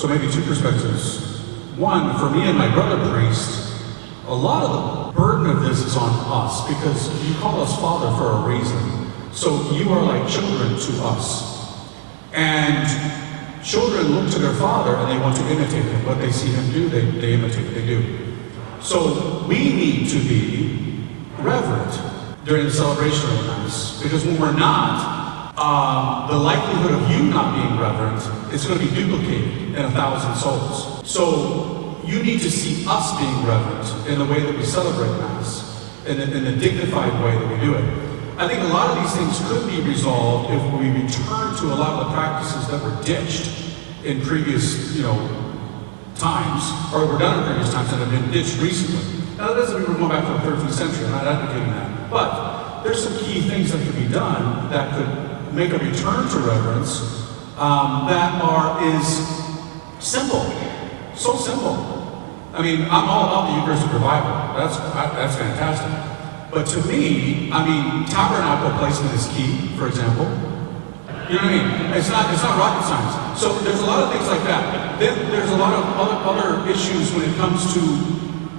So maybe two perspectives. One, for me and my brother priest, a lot of the burden of this is on us because you call us Father for a reason. So you are like children to us. And children look to their father and they want to imitate him. What they see him do, they imitate, they do. So we need to be reverent during the celebration of the Mass. Because when we're not, the likelihood of you not being reverent is going to be duplicated in 1,000 souls. So you need to see us being reverent in the way that we celebrate Mass, in the dignified way that we do it. I think a lot of these things could be resolved if we return to a lot of the practices that were ditched in previous, times, or were done in previous times that have been ditched recently. Now that doesn't mean we're going back to the 13th century, I'm not advocating that. But there's some key things that could be done that could make a return to reverence is simple. So simple. I mean, I'm all about the Eucharistic revival. That's fantastic. But to me, tabernacle placement is key, for example. You know what I mean? It's not rocket science. So there's a lot of things like that. Then there's a lot of other issues when it comes to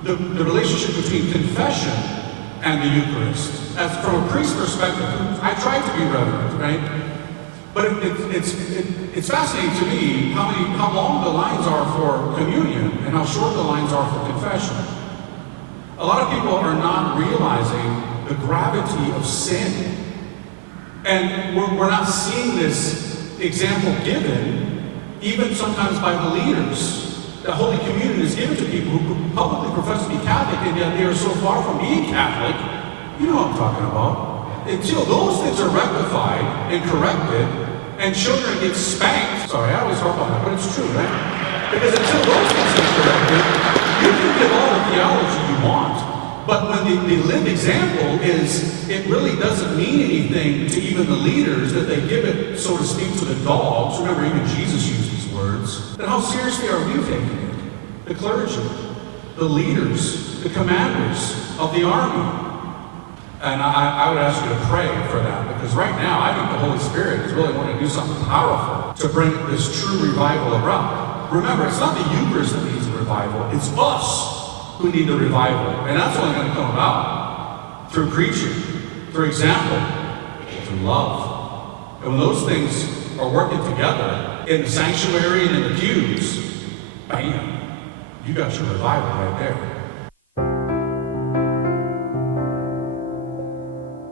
the relationship between confession and the Eucharist. As from a priest's perspective, I try to be reverent, right? But it's fascinating to me how long the lines are for communion and how short the lines are for confession. A lot of people are not realizing the gravity of sin. And we're not seeing this example given, even sometimes by the leaders. The Holy Communion is given to people who publicly profess to be Catholic, and yet they are so far from being Catholic. You know what I'm talking about. Until those things are rectified and corrected, and children get spanked. Sorry, I always harp on that, but it's true, right? Because until those things are corrected, you can give all the theology you want. But when the lived example is, it really doesn't mean anything to even the leaders that they give it, so to speak, to the dogs. Remember, even Jesus used these words. Then how seriously are we taking it? The clergy, the leaders, the commanders of the army. And I would ask you to pray for that, because right now I think the Holy Spirit is really wanting to do something powerful to bring this true revival about. Remember, it's not the Eucharist that needs a revival, it's us who need the revival. And that's only going to come about through preaching, through example, through love. And when those things are working together in the sanctuary and in the pews, bam, you got your revival right there.